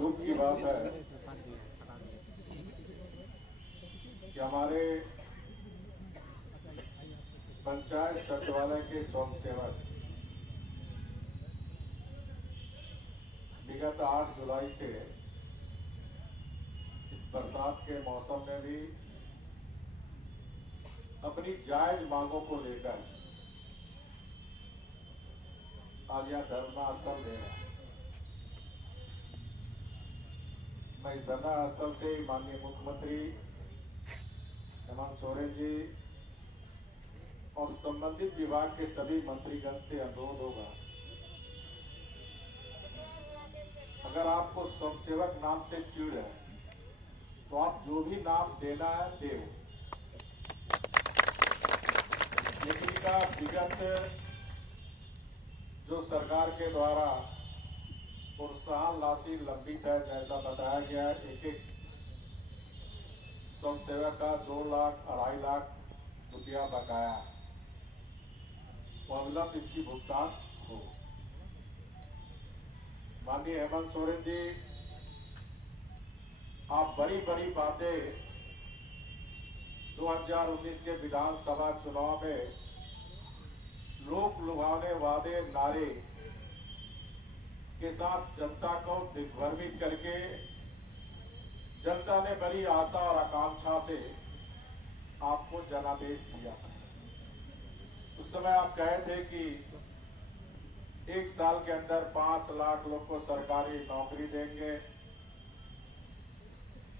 दुख की बात है कि हमारे पंचायत सचिवालय के स्वयंसेवक विगत 8 जुलाई से इस बरसात के मौसम में भी अपनी जायज मांगों को लेकर आज यह धरना स्थल दे रहा है। मैं इस धरना स्थल से माननीय मुख्यमंत्री हेमंत सोरेन जी और संबंधित विभाग के सभी मंत्रीगण से अनुरोध होगा, अगर आपको स्वयंसेवक नाम से चिढ़ है तो आप जो भी नाम देना है दे। लेकिन का विगत जो सरकार के द्वारा प्रोत्साहन राशि लंबित है, जैसा बताया गया है, एक स्वयंसेवक का 2 लाख 2.5 लाख रुपया बकाया है, तो अविलंब इसकी भुगतान हो। माननीय हेमंत सोरेन जी, आप बड़ी बड़ी बातें 2019 के विधानसभा चुनाव में लोक लुभावने वादे नारे के साथ जनता को दिग्भ्रमित करके जनता ने बड़ी आशा और आकांक्षा से आपको जनादेश दिया। उस समय आप कहे थे कि 1 साल के अंदर 5 लाख लोग को सरकारी नौकरी देंगे।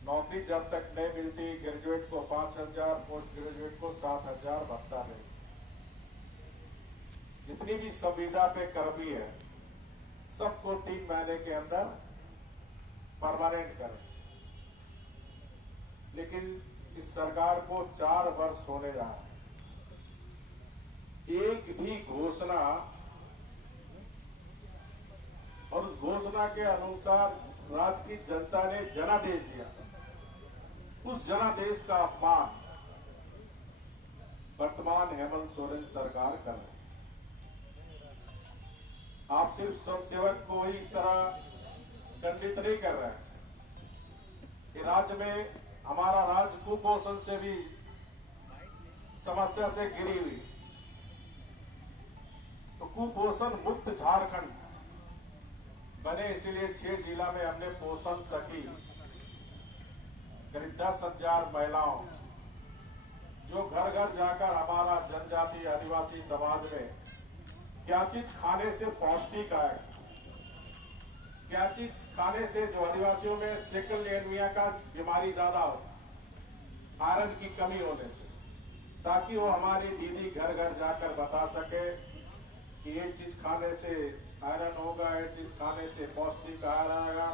नौकरी जब तक नहीं मिलती, ग्रेजुएट को 5,000, पोस्ट ग्रेजुएट को 7,000 भत्ता देंगे। जितनी भी संविदा पे कर्मी है सबको 3 महीने के अंदर परमानेंट करें। लेकिन इस सरकार को 4 वर्ष होने रहा है, एक भी घोषणा और उस घोषणा के अनुसार राज्य की जनता ने जनादेश दिया, उस जनादेश का अपमान वर्तमान हेमंत सोरेन सरकार कर रही है। आप सिर्फ स्वयंसेवक को ही इस तरह दंडित नहीं कर रहे हैं कि राज्य में हमारा राज्य कुपोषण से भी समस्या से घिरी हुई, तो कुपोषण मुक्त झारखंड बने, इसीलिए 6 जिला में हमने पोषण सखी करीब 10,000 महिलाओं जो घर घर जाकर हमारा जनजाति आदिवासी समाज में क्या चीज खाने से पौष्टिक आए, क्या चीज खाने से जो आदिवासियों में सिकल एनीमिया का बीमारी ज्यादा हो, आयरन की कमी होने से, ताकि वो हमारी दीदी घर घर जाकर बता सके कि ये चीज खाने से आयरन होगा, ये चीज खाने से पौष्टिक आहार आएगा,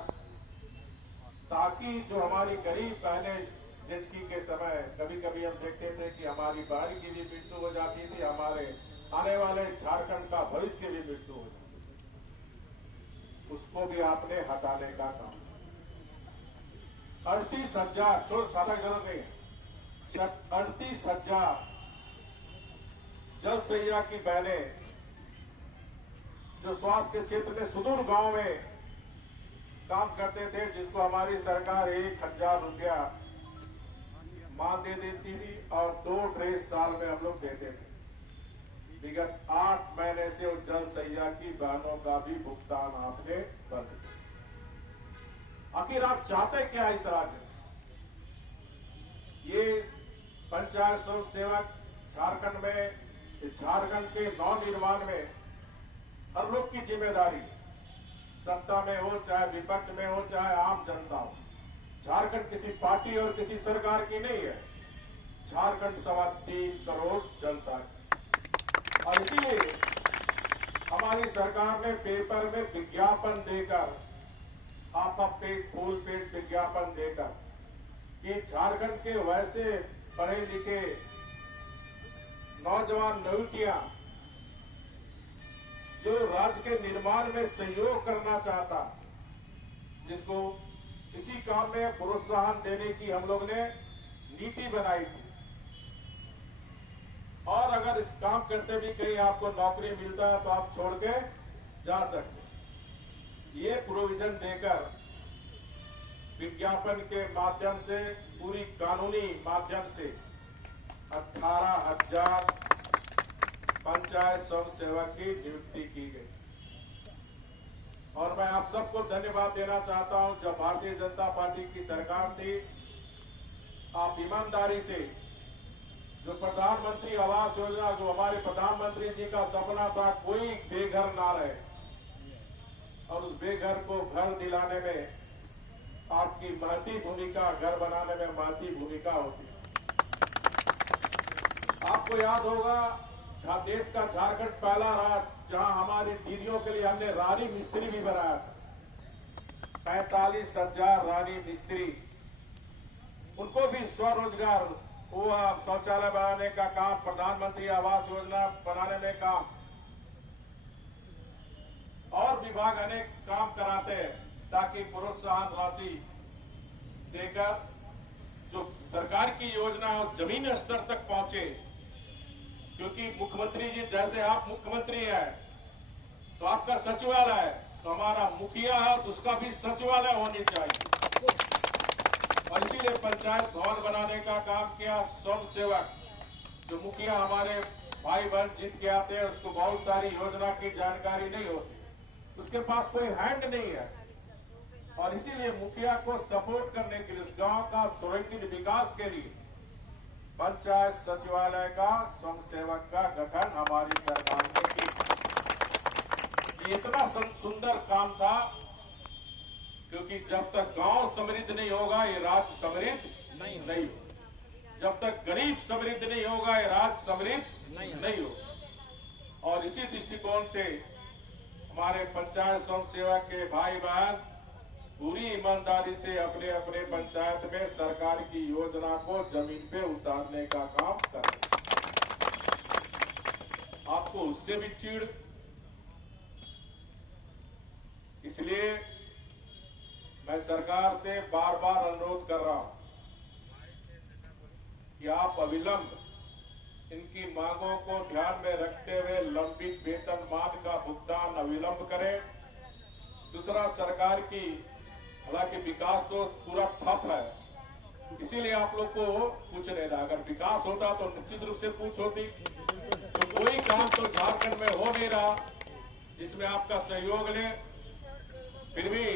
ताकि जो हमारी गरीब बहनें जिंदगी के समय कभी कभी हम देखते थे कि हमारी बहन की भी मृत्यु हो जाती थी, हमारे आने वाले झारखंड का भविष्य की भी मृत्यु हो जाती, उसको भी आपने हटाने का काम। 38,000 छोड़ ज्यादा जरूरत नहीं है, 38,000 जल सैया की बहनें जो स्वास्थ्य के क्षेत्र में सुदूर गांव में काम करते थे, जिसको हमारी सरकार 1,000 रुपया मां दे देती थी और 2 ड्रेस साल में हम लोग देते थे। विगत 8 महीने से उस जल सैया की बहनों का भी भुगतान आपने बंद किया। आखिर आप चाहते क्या इस राज्य में? ये पंचायत स्वयंसेवक झारखंड में, झारखंड के नवनिर्माण में हर लोग की जिम्मेदारी, सत्ता में हो चाहे विपक्ष में हो चाहे आम जनता हो। झारखंड किसी पार्टी और किसी सरकार की नहीं है, झारखंड 3.25 करोड़ जनता की। और इसीलिए हमारी सरकार ने पेपर में विज्ञापन देकर, आपका पेट फूल पेट विज्ञापन देकर कि झारखंड के वैसे पढ़े लिखे नौजवान युवतियां जो राज्य के निर्माण में सहयोग करना चाहता, जिसको इसी काम में प्रोत्साहन देने की हम लोग ने नीति बनाई थी। और अगर इस काम करते भी कहीं आपको नौकरी मिलता है तो आप छोड़ के जा सकते। ये प्रोविजन देकर विज्ञापन के माध्यम से, पूरी कानूनी माध्यम से 18,000 पंचायत स्वयंसेवक की नियुक्ति की गई। और मैं आप सबको धन्यवाद देना चाहता हूं। जब भारतीय जनता पार्टी की सरकार थी, आप ईमानदारी से जो प्रधानमंत्री आवास योजना, जो हमारे प्रधानमंत्री जी का सपना था, कोई बेघर ना रहे, और उस बेघर को घर दिलाने में आपकी महती भूमिका, घर बनाने में महती भूमिका होती है। आपको याद होगा, जहां देश का झारखंड पहला राज्य, जहां हमारी दीदियों के लिए हमने रानी मिस्त्री भी बनाया था। 45,000 रानी मिस्त्री, उनको भी स्वरोजगार, वो शौचालय बनाने का काम, प्रधानमंत्री आवास योजना बनाने में काम, और विभाग अनेक काम कराते हैं ताकि प्रोत्साहन राशि देकर जो सरकार की योजना जमीन स्तर तक पहुंचे। क्योंकि मुख्यमंत्री जी, जैसे आप मुख्यमंत्री हैं तो आपका सचिवालय है, तो हमारा मुखिया है तो उसका भी सचिवालय होनी चाहिए। और इसीलिए पंचायत भवन बनाने का काम किया। स्वयंसेवक जो मुखिया हमारे भाई बहन जीत के आते हैं, उसको बहुत सारी योजना की जानकारी नहीं होती, उसके पास कोई हैंड नहीं है, और इसीलिए मुखिया को सपोर्ट करने के लिए, उस गांव का सुरक्षित विकास के लिए पंचायत सचिवालय का स्वयंसेवक का गठन हमारी सरकार ने किया। ये इतना सुंदर काम था, क्योंकि जब तक गांव समृद्ध नहीं होगा, ये राज्य समृद्ध नहीं होगा। जब तक गरीब समृद्ध नहीं होगा, ये राज्य समृद्ध नहीं होगा। और इसी दृष्टिकोण से हमारे पंचायत स्वयंसेवक के भाई बहन पूरी ईमानदारी से अपने अपने पंचायत में सरकार की योजना को जमीन पे उतारने का काम कर रहे हैं। आपको उससे भी चीड़, इसलिए मैं सरकार से बार बार अनुरोध कर रहा हूं कि आप अविलंब इनकी मांगों को ध्यान में रखते हुए लंबित वेतनमान का भुगतान अविलंब करें। दूसरा, सरकार की, हालांकि विकास तो पूरा ठप है, इसीलिए आप लोग को पूछ नहीं रहा। अगर विकास होता तो निश्चित रूप से पूछ होती। तो कोई काम तो झारखंड में हो नहीं रहा जिसमें आपका सहयोग ले। फिर भी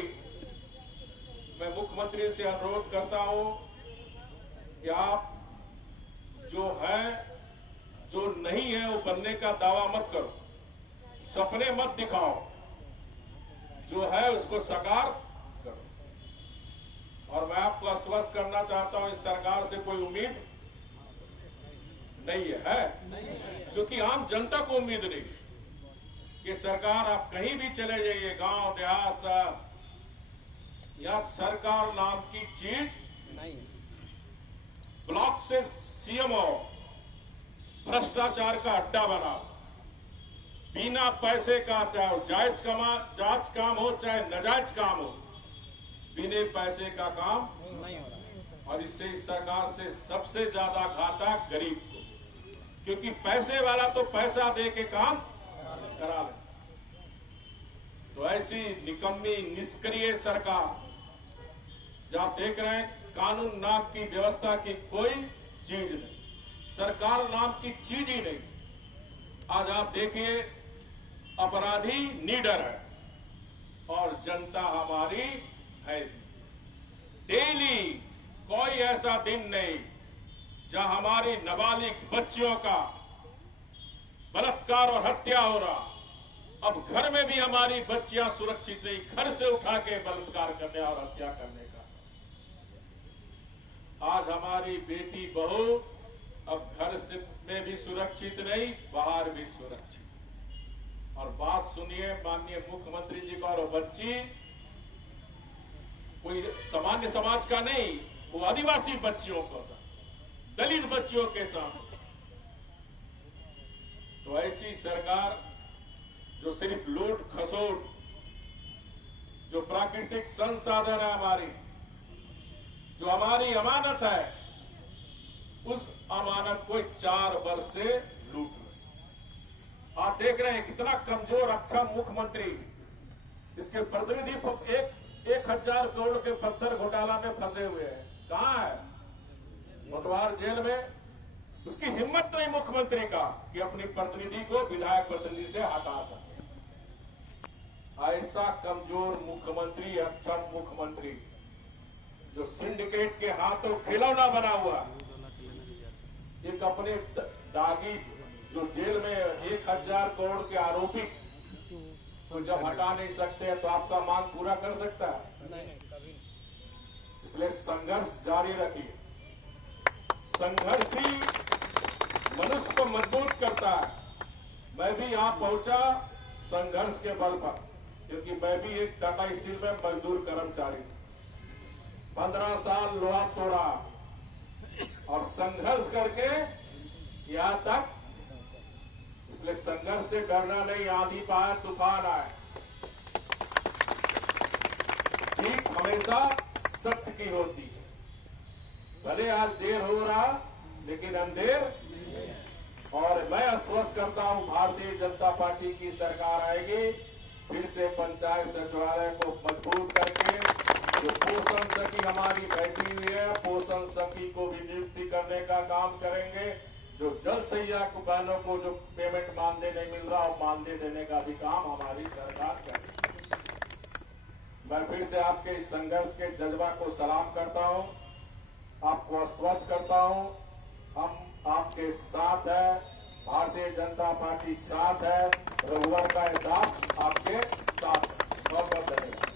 मैं मुख्यमंत्री से अनुरोध करता हूं कि आप जो है, जो नहीं है, वो बनने का दावा मत करो, सपने मत दिखाओ, जो है उसको साकार करो। और मैं आपको आश्वस्त करना चाहता हूं, इस सरकार से कोई उम्मीद नहीं है, क्योंकि आम जनता को उम्मीद नहीं कि सरकार, आप कहीं भी चले जाइए, गांव देहात, या सरकार नाम की चीज नहीं। ब्लॉक से सीएम हो, भ्रष्टाचार का अड्डा बना, बिना पैसे का, चाहे जांच काम हो चाहे नाजायज काम हो, बिना पैसे का काम नहीं हो रहा। और इससे इस सरकार से सबसे ज्यादा घाटा गरीब को, क्योंकि पैसे वाला तो पैसा दे के काम करा ले। तो ऐसी निकम्मी निष्क्रिय सरकार, जब आप देख रहे हैं कानून नाम की व्यवस्था की कोई चीज नहीं, सरकार नाम की चीज ही नहीं। आज आप देखिए, अपराधी निडर है और जनता हमारी है। डेली कोई ऐसा दिन नहीं जहां हमारी नाबालिग बच्चियों का बलात्कार और हत्या हो रहा। अब घर में भी हमारी बच्चियां सुरक्षित नहीं, घर से उठा के बलात्कार करने और हत्या करने का। आज हमारी बेटी बहू अब घर से में भी सुरक्षित नहीं, बाहर भी सुरक्षित। और बात सुनिए माननीय मुख्यमंत्री जी का, और बच्ची कोई सामान्य समाज का नहीं, वो आदिवासी बच्चियों के साथ, दलित बच्चियों के साथ। तो ऐसी सरकार जो सिर्फ लूट खसोट, जो प्राकृतिक संसाधन है हमारी, जो हमारी अमानत है, उस अमानत को 4 वर्ष से लूट रहे। आप देख रहे हैं कितना कमजोर अक्षम मुख्यमंत्री, इसके प्रतिनिधि 1,000 करोड़ के पत्थर घोटाले धर्मशाला में फंसे हुए हैं। कहां है? मोटवार जेल में। उसकी हिम्मत नहीं मुख्यमंत्री का कि अपनी प्रतिनिधि को विधायक प्रतिनिधि से हटा सके। ऐसा कमजोर मुख्यमंत्री, अक्षम मुख्यमंत्री, जो सिंडिकेट के हाथों खिलौना बना हुआ, एक अपने दागी जो जेल में 1000 करोड़ के आरोपी, तो जब हटा नहीं सकते तो आपका मांग पूरा कर सकता है? इसलिए संघर्ष जारी रखिए। संघर्ष ही मनुष्य को मजबूत करता है। मैं भी यहां पहुंचा संघर्ष के बल पर, क्योंकि मैं भी एक टाटा स्टील में मजदूर कर्मचारी, 15 साल लोहा तोड़ा और संघर्ष करके यहां तक। इसलिए संघर्ष से डरना नहीं, आंधी पाए तूफान आए, जीत हमेशा सत्य की होती है। भले आज देर हो रहा लेकिन अंधेर। और मैं आश्वस्त करता हूं, भारतीय जनता पार्टी की सरकार आएगी, फिर से पंचायत सचिवालय को मजबूत करके, जो पोषण सखी हमारी बैठी हुई है, पोषण सखी को भी नियुक्ति करने का काम करेंगे। जो जल सैया को बहनों को जो पेमेंट मानदेय नहीं मिल रहा, वो मानदेय देने का भी काम हमारी सरकार करेगी। मैं फिर से आपके इस संघर्ष के जज्बा को सलाम करता हूं, आपको आश्वस्त करता हूं, हम आपके साथ है, भारतीय जनता पार्टी साथ है, रघुवर का दास आपके साथ है। बहुत बहुत धन्यवाद।